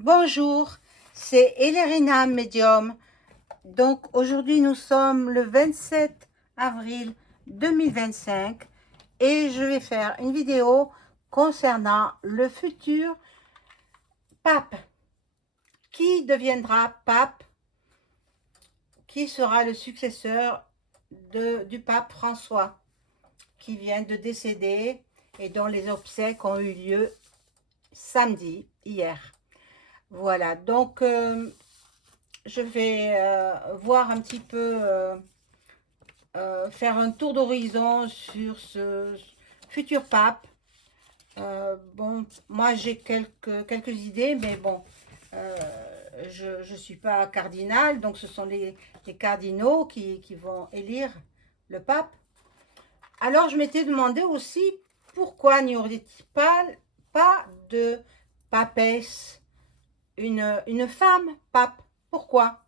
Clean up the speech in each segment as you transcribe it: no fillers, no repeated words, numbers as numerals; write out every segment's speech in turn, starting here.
Bonjour, c'est Elerina Medium. Donc aujourd'hui nous sommes le 27 avril 2025 et je vais faire une vidéo concernant le futur pape. Qui deviendra pape? Qui sera le successeur du pape François qui vient de décéder et dont les obsèques ont eu lieu samedi, hier. Voilà, donc je vais voir un petit peu, faire un tour d'horizon sur ce futur pape. Bon, moi j'ai quelques idées, mais bon, je ne suis pas cardinal, donc ce sont les cardinaux qui vont élire le pape. Alors je m'étais demandé aussi pourquoi n'y aurait-il pas de papesse, une femme pape? Pourquoi?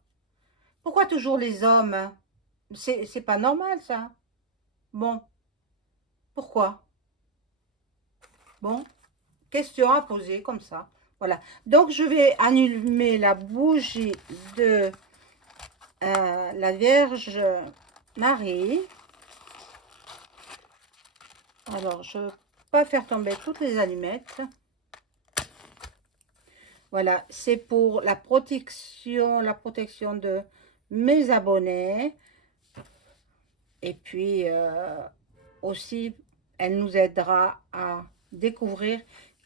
Pourquoi toujours les hommes? C'est pas normal ça. Bon, pourquoi? Bon, question à poser comme ça. Voilà. Donc je vais allumer la bougie de la Vierge Marie. Alors je ne vais pas faire tomber toutes les allumettes. Voilà, c'est pour la protection de mes abonnés. Et puis aussi, elle nous aidera à découvrir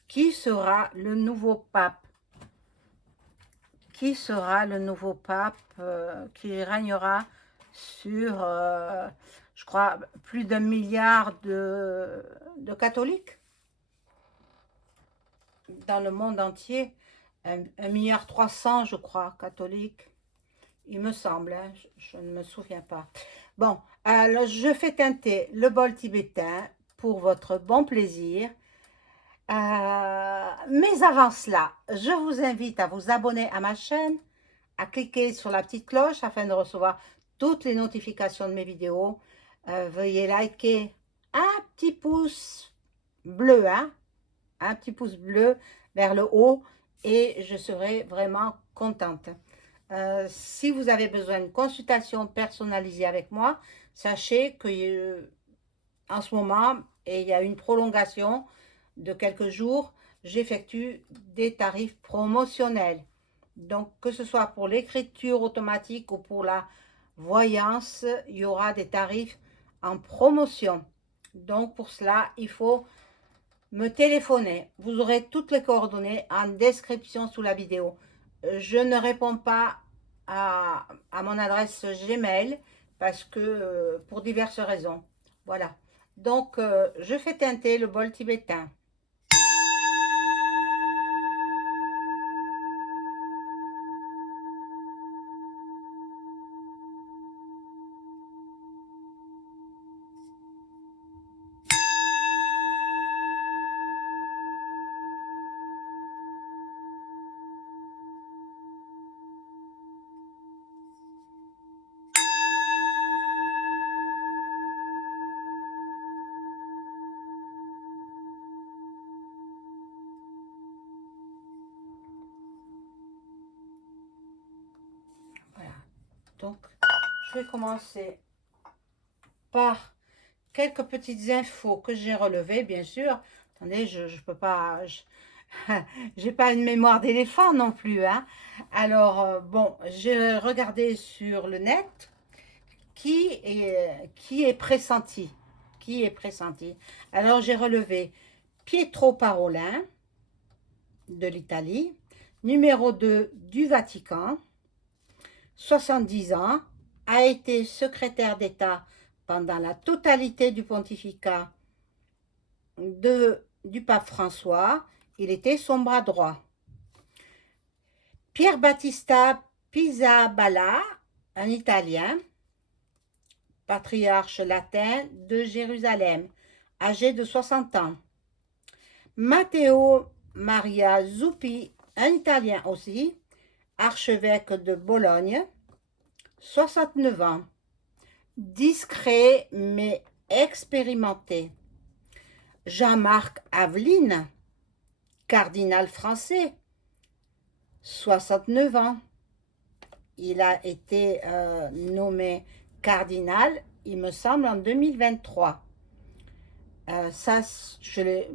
qui sera le nouveau pape. Qui sera le nouveau pape qui régnera sur, je crois, plus d'1 milliard de catholiques dans le monde entier. 1,3 milliard, je crois, catholiques. Il me semble, hein, je ne me souviens pas. Bon, alors je fais teinter le bol tibétain pour votre bon plaisir. Mais avant cela, je vous invite à vous abonner à ma chaîne, à cliquer sur la petite cloche afin de recevoir toutes les notifications de mes vidéos. Veuillez liker un petit pouce bleu, hein, un petit pouce bleu vers le haut et je serai vraiment contente. Si vous avez besoin d'une consultation personnalisée avec moi, sachez que en ce moment, et il y a une prolongation de quelques jours, j'effectue des tarifs promotionnels. Donc, que ce soit pour l'écriture automatique ou pour la voyance, il y aura des tarifs en promotion. Donc, pour cela, il faut me téléphoner. Vous aurez toutes les coordonnées en description sous la vidéo. Je ne réponds pas à mon adresse Gmail parce que pour diverses raisons. Voilà. Donc, je fais teinter le bol tibétain. Voilà. Donc, je vais commencer par quelques petites infos que j'ai relevées, bien sûr. Attendez, je peux pas... J'ai pas une mémoire d'éléphant non plus, hein. Alors, bon, j'ai regardé sur le net qui est pressenti. Qui est pressenti. Alors, j'ai relevé Pietro Parolin de l'Italie, numéro 2 du Vatican, 70 ans, a été secrétaire d'État pendant la totalité du pontificat du pape François. Il était son bras droit. Pier Battista Pizzaballa, un Italien, patriarche latin de Jérusalem, âgé de 60 ans. Matteo Maria Zuppi, un Italien aussi, archevêque de Bologne, 69 ans. Discret mais expérimenté. Jean-Marc Aveline, cardinal français, 69 ans. Il a été nommé cardinal, il me semble, en 2023. Ça, c'est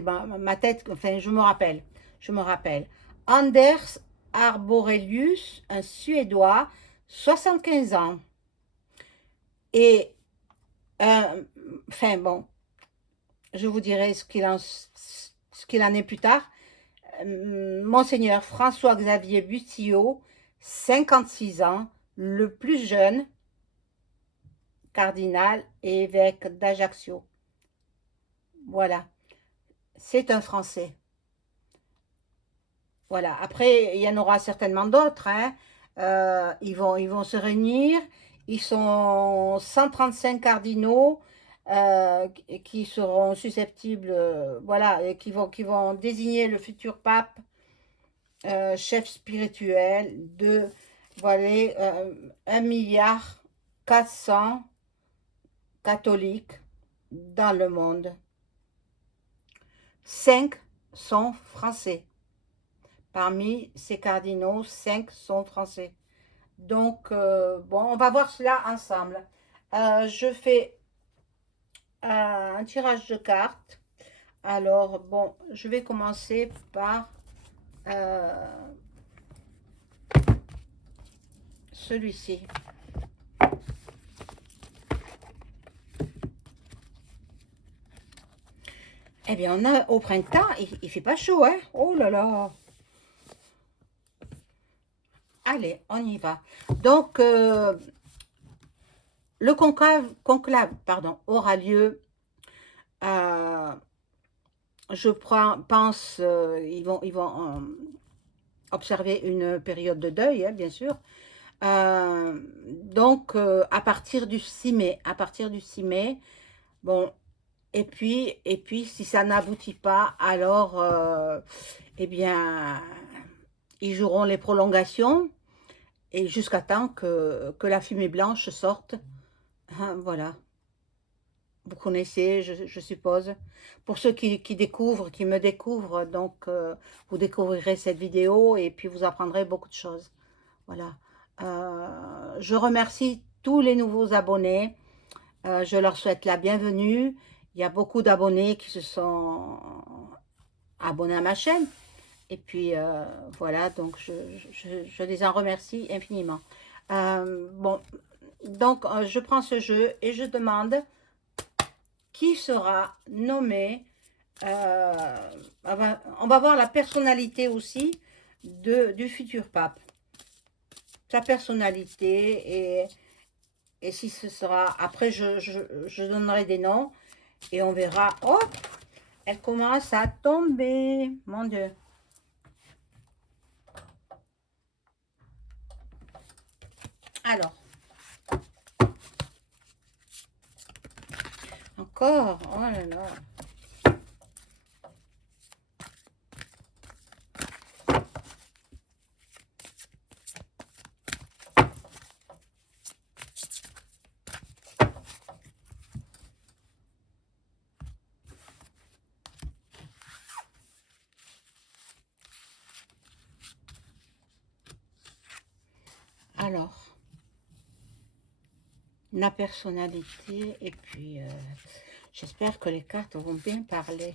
ma tête, enfin, je me rappelle. Anders Arborelius, un Suédois, 75 ans. Et, enfin, bon, je vous dirai ce qu'il en est plus tard. Monseigneur François-Xavier Bussillot, 56 ans, le plus jeune cardinal et évêque d'Ajaccio. Voilà, c'est un Français. Voilà, après, il y en aura certainement d'autres. Hein. Ils vont se réunir. Ils sont 135 cardinaux qui seront susceptibles, voilà, et qui vont désigner le futur pape, chef spirituel de, voilà, 1 milliard 400 catholiques dans le monde. 5 sont français. Parmi ces cardinaux, 5 sont français. Donc, bon, on va voir cela ensemble. Je fais un tirage de cartes. Alors, bon, je vais commencer par celui-ci. Eh bien, on a au printemps, il fait pas chaud, hein? Oh là là! Allez, on y va. Donc, le conclave pardon, aura lieu, je pense, ils vont observer une période de deuil, hein, bien sûr. Donc, à partir du 6 mai, bon, et puis si ça n'aboutit pas, alors, eh bien, ils joueront les prolongations, et jusqu'à temps que la fumée blanche sorte. Hein, voilà. Vous connaissez, je suppose. Pour ceux qui découvrent, qui me découvrent, donc vous découvrirez cette vidéo et puis vous apprendrez beaucoup de choses. Voilà. Je remercie tous les nouveaux abonnés. Je leur souhaite la bienvenue. Il y a beaucoup d'abonnés qui se sont abonnés à ma chaîne. Et puis, voilà, donc je les en remercie infiniment. Bon, donc je prends ce jeu et je demande qui sera nommé. On va voir la personnalité aussi du futur pape. Sa personnalité et si ce sera... Après, je donnerai des noms et on verra. Hop, elle commence à tomber. Mon Dieu. Alors. Encore. Oh là là. Alors, la personnalité, et puis j'espère que les cartes vont bien parler.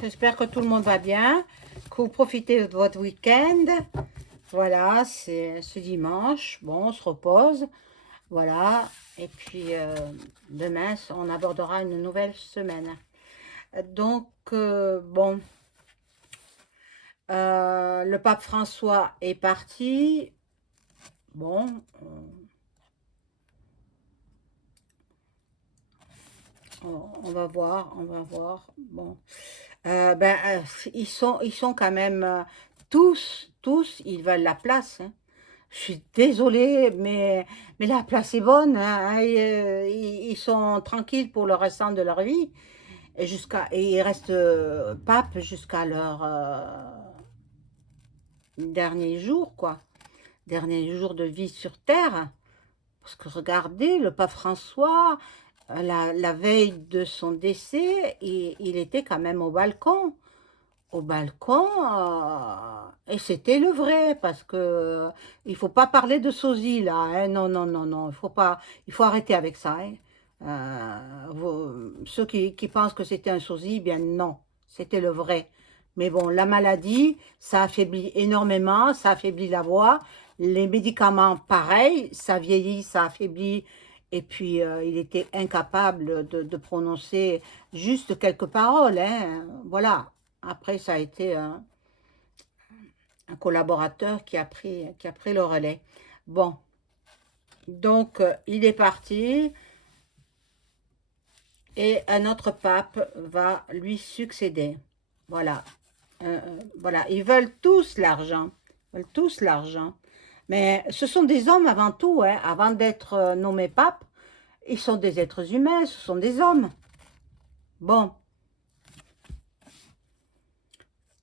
J'espère que tout le monde va bien, que vous profitez de votre week-end. Voilà, c'est ce dimanche. Bon, on se repose. Voilà. Et puis, demain, on abordera une nouvelle semaine. Donc, bon, le pape François est parti. Bon, On va voir, on va voir. Bon, ils sont quand même tous, ils veulent la place, hein. Je suis désolée, mais la place est bonne, hein, ils sont tranquilles pour le restant de leur vie. Et ils restent papes jusqu'à leur dernier jour, quoi. Dernier jour de vie sur Terre. Parce que regardez, le pape François, la veille de son décès, il était quand même au balcon. Au balcon, et c'était le vrai, parce que il faut pas parler de sosie là, hein. Non, non, non, non, il faut pas, il faut arrêter avec ça, hein. Ceux qui pensent que c'était un sosie, eh bien non, c'était le vrai. Mais bon, la maladie, ça affaiblit énormément, ça affaiblit la voix. Les médicaments, pareil, ça vieillit, ça affaiblit. Et puis, il était incapable de prononcer juste quelques paroles, hein. Voilà. Après, ça a été un collaborateur qui a pris le relais. Bon, donc il est parti et un autre pape va lui succéder. Voilà. Voilà, ils veulent tous l'argent. Ils veulent tous l'argent. Mais ce sont des hommes avant tout, hein. Avant d'être nommés papes, ils sont des êtres humains, ce sont des hommes. Bon,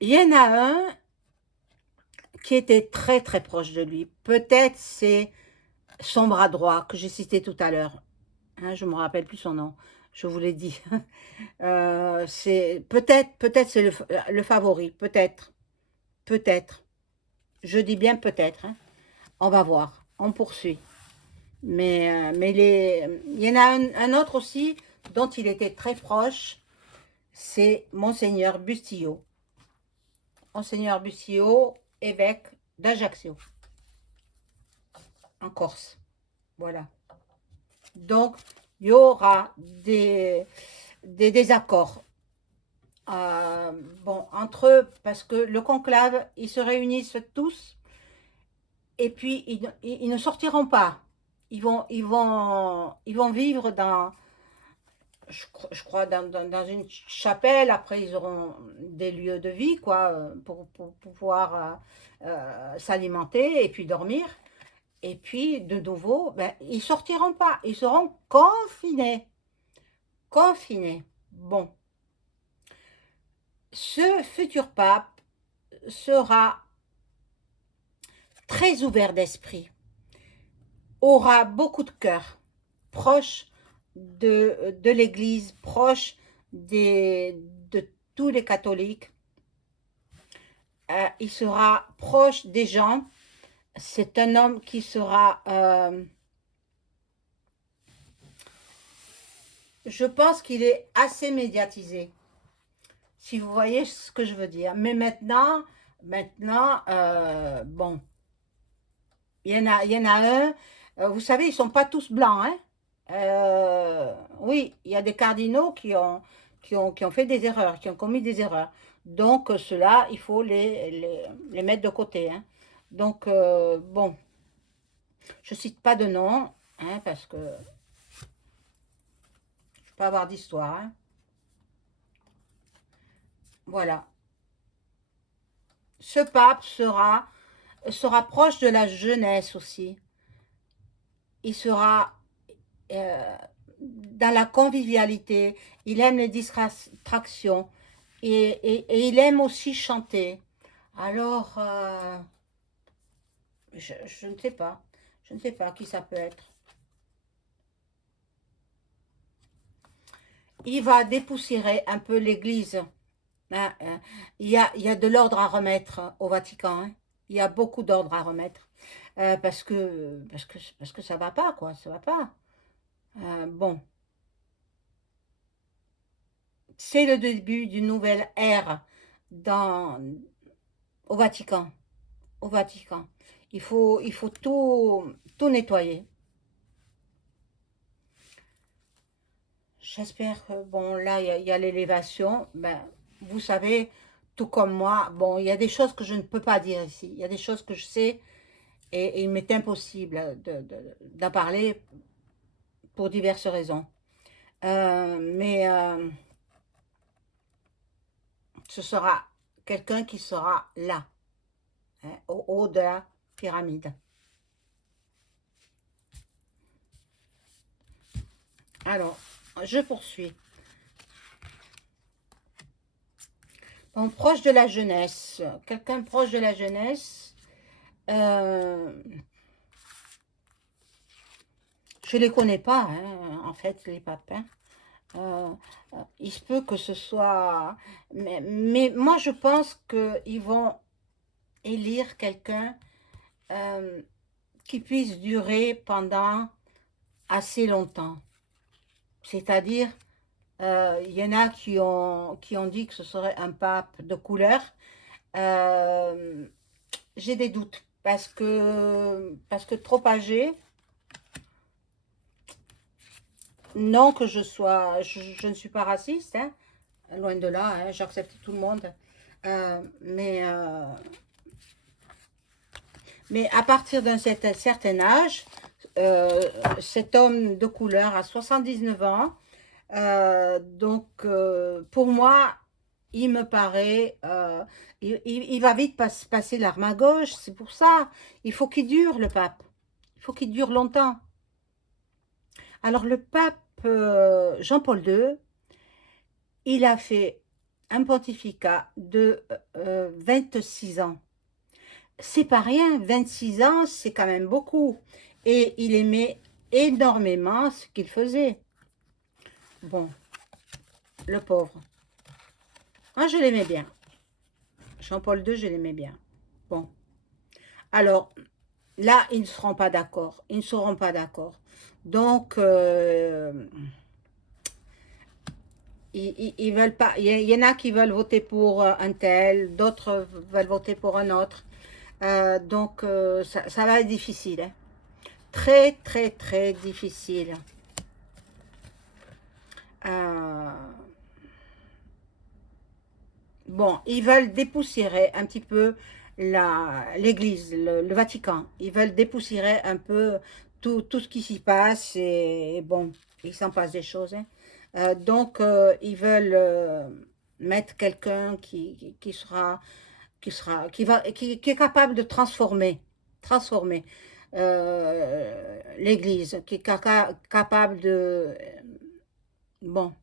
il y en a un qui était très très proche de lui. Peut-être c'est son bras droit que j'ai cité tout à l'heure. Hein, je ne me rappelle plus son nom. Je vous l'ai dit. C'est peut-être c'est le favori. Peut-être. Peut-être. Je dis bien peut-être, hein. On va voir. On poursuit. Mais il y en a un autre aussi dont il était très proche. C'est Monseigneur Bustillo. Monseigneur Bustillo, évêque d'Ajaccio, en Corse. Voilà. Donc, il y aura des désaccords. Bon, entre eux, parce que le conclave, ils se réunissent tous, et puis ils ne sortiront pas. Ils vont vivre dans, je crois, dans une chapelle. Après, ils auront des lieux de vie, quoi, pour pouvoir s'alimenter et puis dormir. Et puis, de nouveau, ben, ils sortiront pas. Ils seront confinés. Confinés. Bon. Ce futur pape sera très ouvert d'esprit, aura beaucoup de cœur, proche de l'Église, proche de tous les catholiques. Il sera proche des gens. C'est un homme qui sera, je pense qu'il est assez médiatisé, si vous voyez ce que je veux dire. Mais maintenant, bon, il y en a un, vous savez, ils sont pas tous blancs, hein. Oui, il y a des cardinaux qui ont fait des erreurs, qui ont commis des erreurs. Donc, ceux-là, il faut les mettre de côté, hein. Donc, bon, je cite pas de nom, hein, parce que je peux avoir d'histoire, hein. Voilà. Ce pape sera proche de la jeunesse aussi. Il sera dans la convivialité. Il aime les distractions. Et il aime aussi chanter. Alors, je ne sais pas. Je ne sais pas qui ça peut être. Il va dépoussiérer un peu l'Église. Hein, hein. Il y a de l'ordre à remettre au Vatican, hein. Il y a beaucoup d'ordre à remettre. Parce que ça va pas, quoi. Ça va pas. Bon, c'est le début d'une nouvelle ère dans, au Vatican. Au Vatican. Il faut tout nettoyer. J'espère que, bon, là, il y a l'élévation. Ben, vous savez, tout comme moi, bon, il y a des choses que je ne peux pas dire ici. Il y a des choses que je sais et il m'est impossible d'en parler pour diverses raisons. Mais ce sera quelqu'un qui sera là, hein, au haut de la pyramide. Alors, je poursuis. Donc, proche de la jeunesse, quelqu'un proche de la jeunesse, je ne les connais pas, hein, en fait, les papins. Il se peut que ce soit... Mais moi, je pense qu'ils vont élire quelqu'un qui puisse durer pendant assez longtemps. C'est-à-dire, il y en a qui ont dit que ce serait un pape de couleur. Euh, j'ai des doutes parce que trop âgé, non que je ne suis pas raciste, hein, loin de là, hein, j'accepte tout le monde. Mais à partir d'un certain âge, euh, cet homme de couleur a 79 ans. Donc, pour moi, il me paraît, il va vite passer l'arme à gauche. C'est pour ça, il faut qu'il dure, le pape. Il faut qu'il dure longtemps. Alors, le pape Jean-Paul II, il a fait un pontificat de 26 ans. C'est pas rien, 26 ans, c'est quand même beaucoup. Et il aimait énormément ce qu'il faisait. Bon, le pauvre. Moi, je l'aimais bien. Jean-Paul II, je l'aimais bien. Bon. Alors, là, ils ne seront pas d'accord. Ils ne seront pas d'accord. Donc, ils veulent pas. Il y en a qui veulent voter pour un tel, d'autres veulent voter pour un autre. Donc, ça va être difficile, hein. Très, très, très difficile. Euh, bon, ils veulent dépoussiérer un petit peu l'Église, le Vatican. Ils veulent dépoussiérer un peu tout ce qui s'y passe. Et bon, il s'en passe des choses, hein. Donc, ils veulent mettre quelqu'un qui est capable de transformer l'Église, qui est capable de... Bon,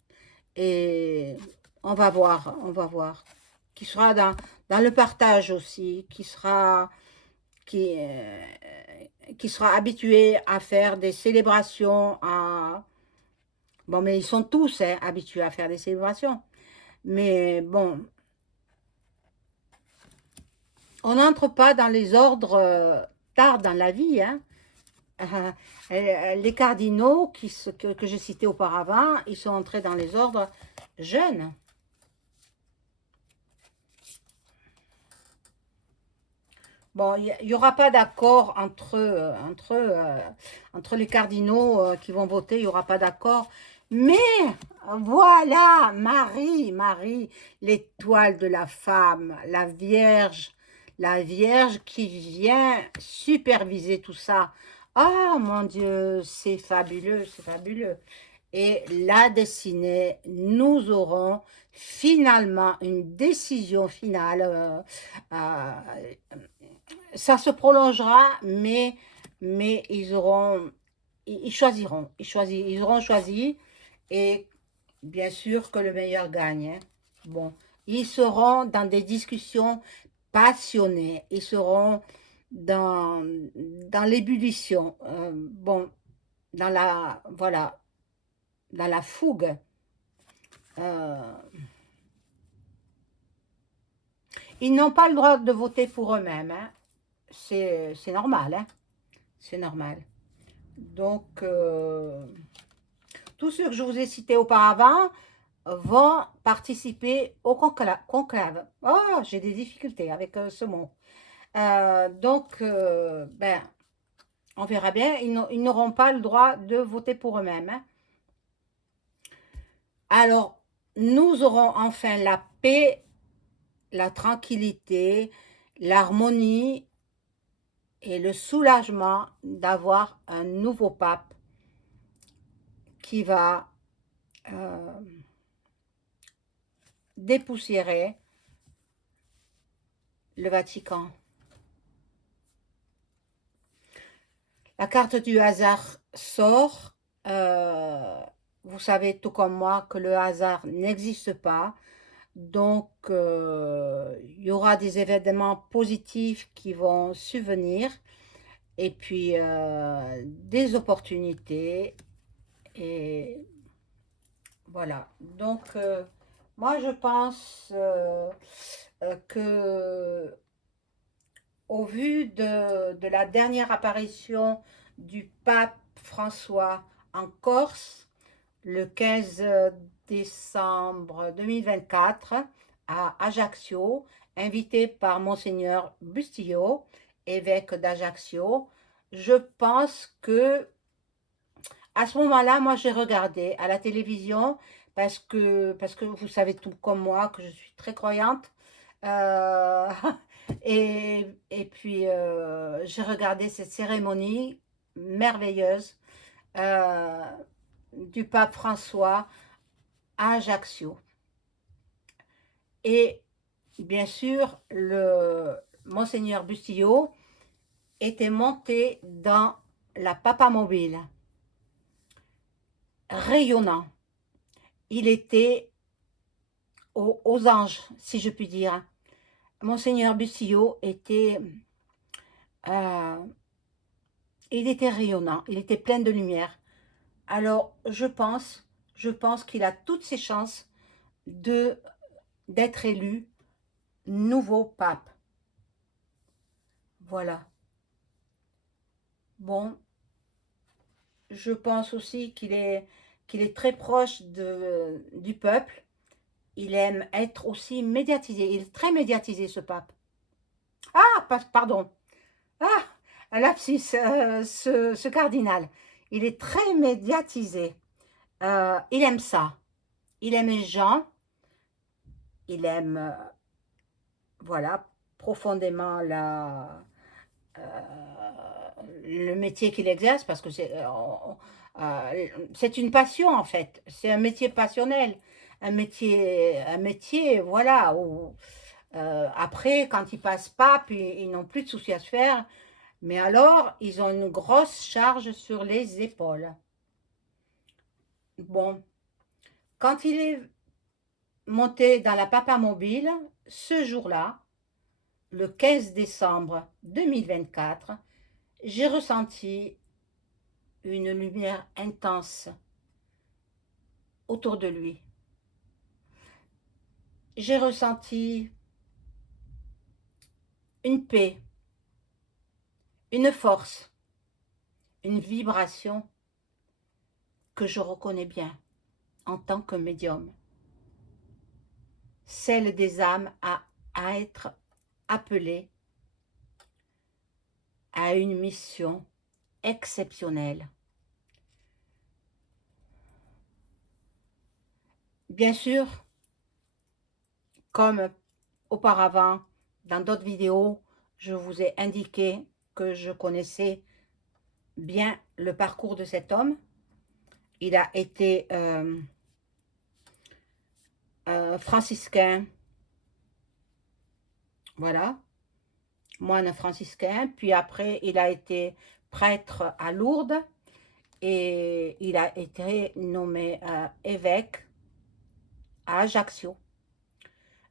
et on va voir. Qui sera dans le partage aussi, qui, qui sera habitué à faire des célébrations. Bon, mais ils sont tous, hein, habitués à faire des célébrations. Mais bon, on n'entre pas dans les ordres tard dans la vie, hein. Les cardinaux que j'ai cités auparavant, ils sont entrés dans les ordres jeunes. Bon, il n'y aura pas d'accord entre les cardinaux qui vont voter, il n'y aura pas d'accord. Mais voilà, Marie, l'étoile de la femme, la Vierge qui vient superviser tout ça. Oh mon Dieu, c'est fabuleux, c'est fabuleux. Et la destinée, nous aurons finalement une décision finale. Euh, Ça se prolongera, mais ils auront choisi, et bien sûr que le meilleur gagne, hein. Bon, ils seront dans des discussions passionnées, ils seront dans l'ébullition, bon, voilà, dans la fougue. Euh, Ils n'ont pas le droit de voter pour eux-mêmes, hein. C'est normal, hein. C'est normal. Donc, tous ceux que je vous ai cités auparavant vont participer au conclave. Oh, j'ai des difficultés avec ce mot. Donc, ben, on verra bien. Ils n'auront pas le droit de voter pour eux-mêmes, hein. Alors, nous aurons enfin la paix, la tranquillité, l'harmonie et le soulagement d'avoir un nouveau pape qui va euh, dépoussiérer le Vatican. La carte du hasard sort. Vous savez tout comme moi que le hasard n'existe pas. Donc, il y aura des événements positifs qui vont subvenir et puis des opportunités. Et voilà. Donc, moi, je pense que au vu de la dernière apparition du pape François en Corse, le 15 décembre 2024 à Ajaccio, invité par Monseigneur Bustillo, évêque d'Ajaccio. Je pense que à ce moment-là, moi j'ai regardé à la télévision parce que vous savez tout comme moi que je suis très croyante. Euh, et puis j'ai regardé cette cérémonie merveilleuse euh, du pape François à Ajaccio. Et bien sûr, le Monseigneur Bustillo était monté dans la papamobile, rayonnant. Il était aux anges, si je puis dire. Monseigneur Bustillo était, euh, il était rayonnant, il était plein de lumière. Alors, je pense qu'il a toutes ses chances de d'être élu nouveau pape. Voilà. Bon, je pense aussi qu'il est très proche du peuple. Il aime être aussi médiatisé. Il est très médiatisé, ce pape. Ah, pardon. Ah, un lapsus, ce cardinal. Il est très médiatisé. Il aime ça. Il aime les gens. Il aime, voilà, profondément le métier qu'il exerce parce que c'est une passion en fait. C'est un métier passionnel. Un métier, voilà, où après, quand ils passent pape, ils n'ont plus de soucis à se faire. Mais alors, ils ont une grosse charge sur les épaules. Bon, quand il est monté dans la papamobile, ce jour-là, le 15 décembre 2024, j'ai ressenti une lumière intense autour de lui. J'ai ressenti une paix, une force, une vibration que je reconnais bien en tant que médium. Celle des âmes à être appelées à une mission exceptionnelle. Bien sûr, comme auparavant, dans d'autres vidéos, je vous ai indiqué que je connaissais bien le parcours de cet homme. Il a été franciscain, voilà, moine franciscain, puis après il a été prêtre à Lourdes et il a été nommé évêque à Ajaccio,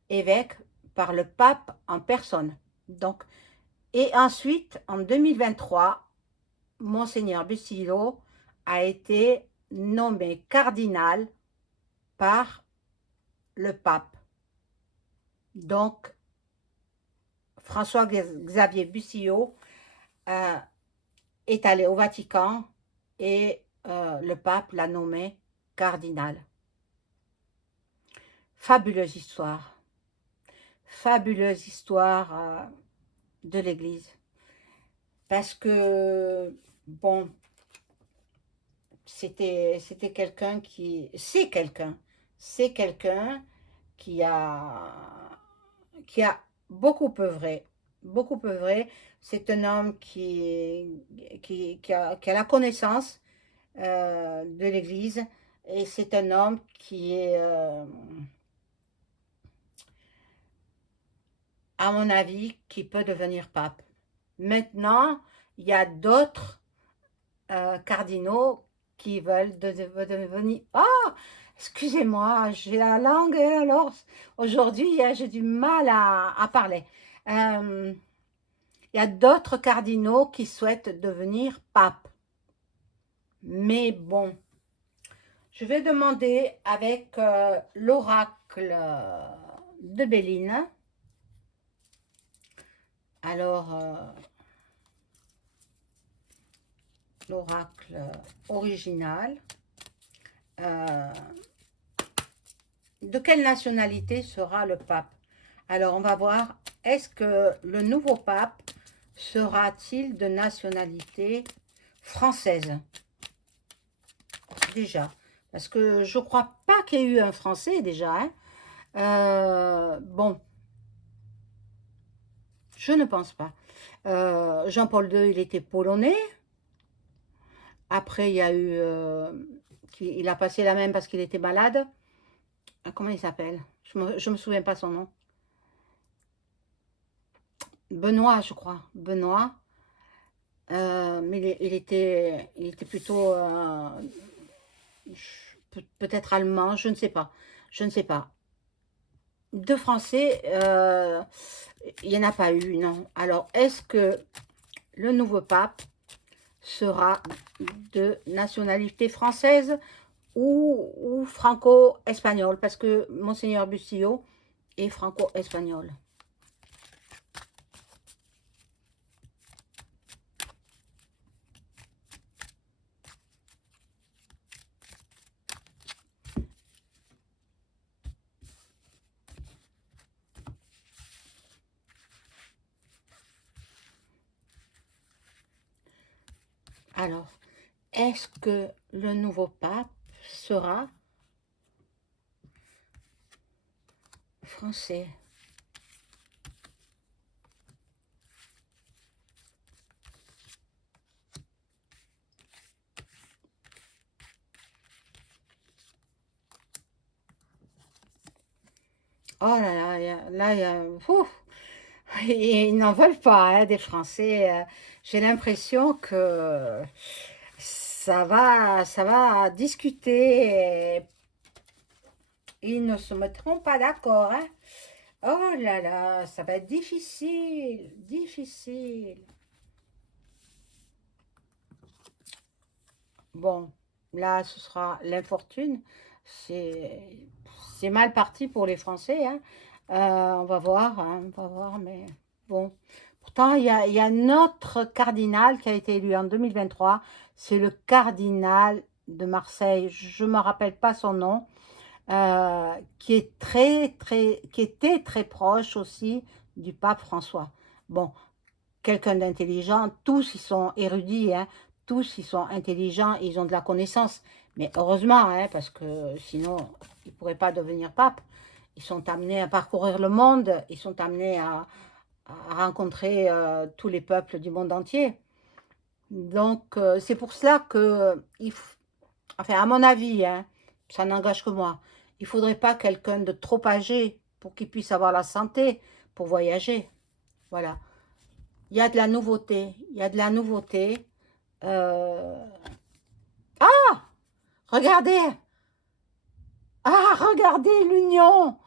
évêque par le pape en personne. Donc, et ensuite, en 2023, Monseigneur Bustillo a été nommé cardinal par le pape. Donc, François-Xavier Bustillo est allé au Vatican et le pape l'a nommé cardinal. Fabuleuse histoire. Fabuleuse histoire de l'Église. Parce que, bon, c'était quelqu'un c'est quelqu'un qui a beaucoup œuvré. C'est un homme qui a la connaissance de l'Église et c'est un homme qui est, à mon avis, qui peut devenir pape. Maintenant, il y a d'autres cardinaux qui veulent devenir... Oh, excusez-moi, j'ai la langue, alors aujourd'hui, j'ai du mal à parler. Il y a d'autres cardinaux qui souhaitent devenir pape. Mais bon, je vais demander avec l'oracle de Béline. Alors, l'oracle original. De quelle nationalité sera le pape? Alors, on va voir, est-ce que le nouveau pape sera-t-il de nationalité française? Déjà, parce que je ne crois pas qu'il y ait eu un Français déjà. Bon, je ne pense pas. Jean-Paul II, il était polonais. Après, il y a eu... il a passé la même parce qu'il était malade. Comment il s'appelle? Je me souviens pas son nom. Benoît, je crois. Benoît. Mais il était plutôt... peut-être allemand, je ne sais pas. Je ne sais pas. De Français, il n'y en a pas eu, non. Alors, est-ce que le nouveau pape sera de nationalité française ou franco-espagnol? Parce que Monseigneur Bustillo est franco-espagnol. Alors, est-ce que le nouveau pape sera français? Oh là là, ils n'en veulent pas, hein, des Français. J'ai l'impression que ça va discuter. Et ils ne se mettront pas d'accord, hein. Oh là là, ça va être difficile, difficile. Bon, là, ce sera l'infortune. C'est mal parti pour les Français, hein. On va voir, mais bon. Pourtant, il y a notre cardinal qui a été élu en 2023. C'est le cardinal de Marseille. Je ne me rappelle pas son nom. Qui est qui était très proche aussi du pape François. Bon, quelqu'un d'intelligent, tous ils sont érudits, hein, tous ils sont intelligents, ils ont de la connaissance. Mais heureusement, hein, parce que sinon, ils ne pourraient pas devenir pape. Ils sont amenés à parcourir le monde, ils sont amenés à rencontrer tous les peuples du monde entier. Donc, c'est pour cela que, enfin, à mon avis, hein, ça n'engage que moi, il ne faudrait pas quelqu'un de trop âgé pour qu'il puisse avoir la santé pour voyager. Voilà. Il y a de la nouveauté. Il y a de la nouveauté. Euh, Regardez. Ah, regardez l'union.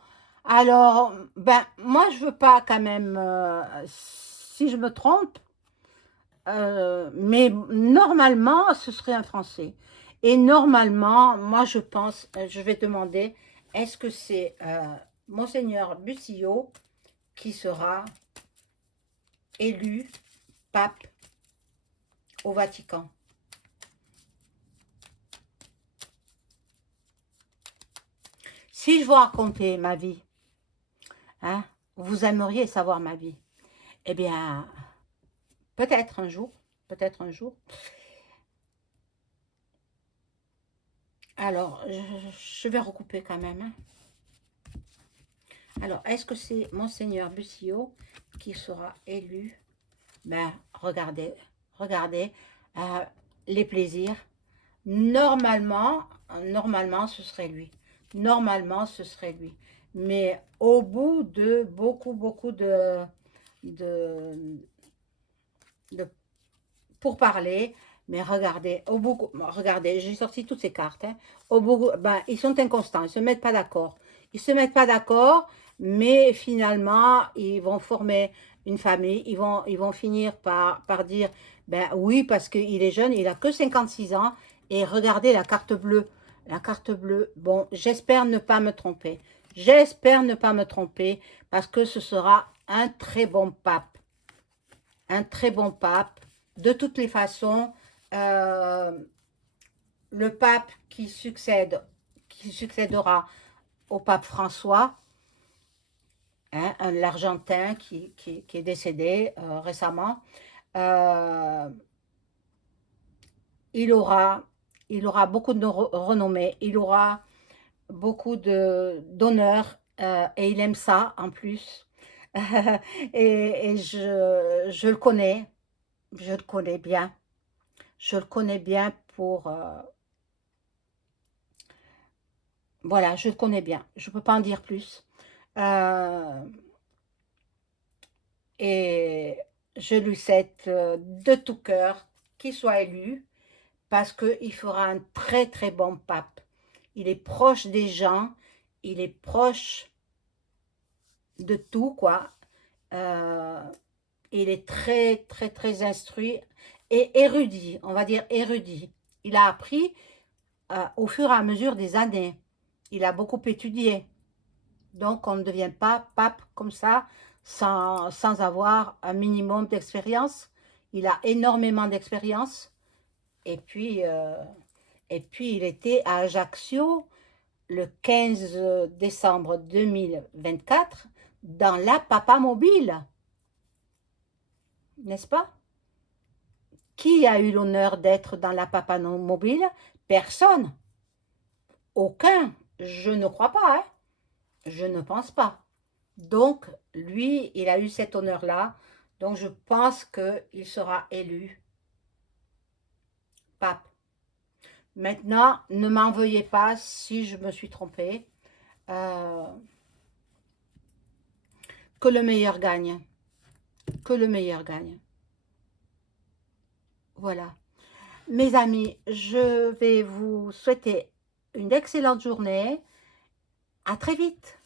Alors, ben, moi, je veux pas quand même, si je me trompe, mais normalement, ce serait un Français. Et normalement, moi, je pense, je vais demander, est-ce que c'est Monseigneur Bustillo qui sera élu pape au Vatican? Si je vous racontais ma vie, hein, vous aimeriez savoir ma vie. Eh bien, peut-être un jour, peut-être un jour. Alors, je vais recouper quand même, hein. Alors, est-ce que c'est Monseigneur Bustillo qui sera élu? Ben, regardez, regardez les plaisirs. Normalement, normalement, ce serait lui. Normalement, ce serait lui. Mais au bout de beaucoup de, de pourparlers, mais regardez, au bout, regardez, j'ai sorti toutes ces cartes. Hein. Au bout, ben, ils sont inconstants, ils ne se mettent pas d'accord. Ils ne se mettent pas d'accord, mais finalement, ils vont former une famille. Ils vont finir par dire, ben oui, parce qu'il est jeune, il a que 56 ans. Et regardez la carte bleue. La carte bleue, bon, j'espère ne pas me tromper. J'espère ne pas me tromper, parce que ce sera un très bon pape. Un très bon pape. De toutes les façons, euh, le pape qui succédera au pape François, hein, l'Argentin qui est décédé récemment, euh, il aura, il aura beaucoup de renommée, il aura beaucoup d'honneur et il aime ça en plus. Et je le connais, je le connais bien. Je le connais bien pour... voilà, je le connais bien. Je ne peux pas en dire plus. Euh, et je lui souhaite de tout cœur qu'il soit élu parce qu'il fera un très très bon pape. Il est proche des gens, il est proche de tout, quoi. Euh, il est très très très instruit et érudit, on va dire érudit. Il a appris au fur et à mesure des années. Il a beaucoup étudié. Donc, on ne devient pas pape comme ça sans avoir un minimum d'expérience. Il a énormément d'expérience. Et puis, il était à Ajaccio le 15 décembre 2024 dans la Papa Mobile. N'est-ce pas? Qui a eu l'honneur d'être dans la Papa Mobile? Personne. Aucun. Je ne crois pas, hein? Je ne pense pas. Donc, lui, il a eu cet honneur-là. Donc, je pense qu'il sera élu pape. Maintenant, ne m'en veuillez pas si je me suis trompée. Euh, que le meilleur gagne. Que le meilleur gagne. Voilà. Mes amis, je vais vous souhaiter une excellente journée. À très vite.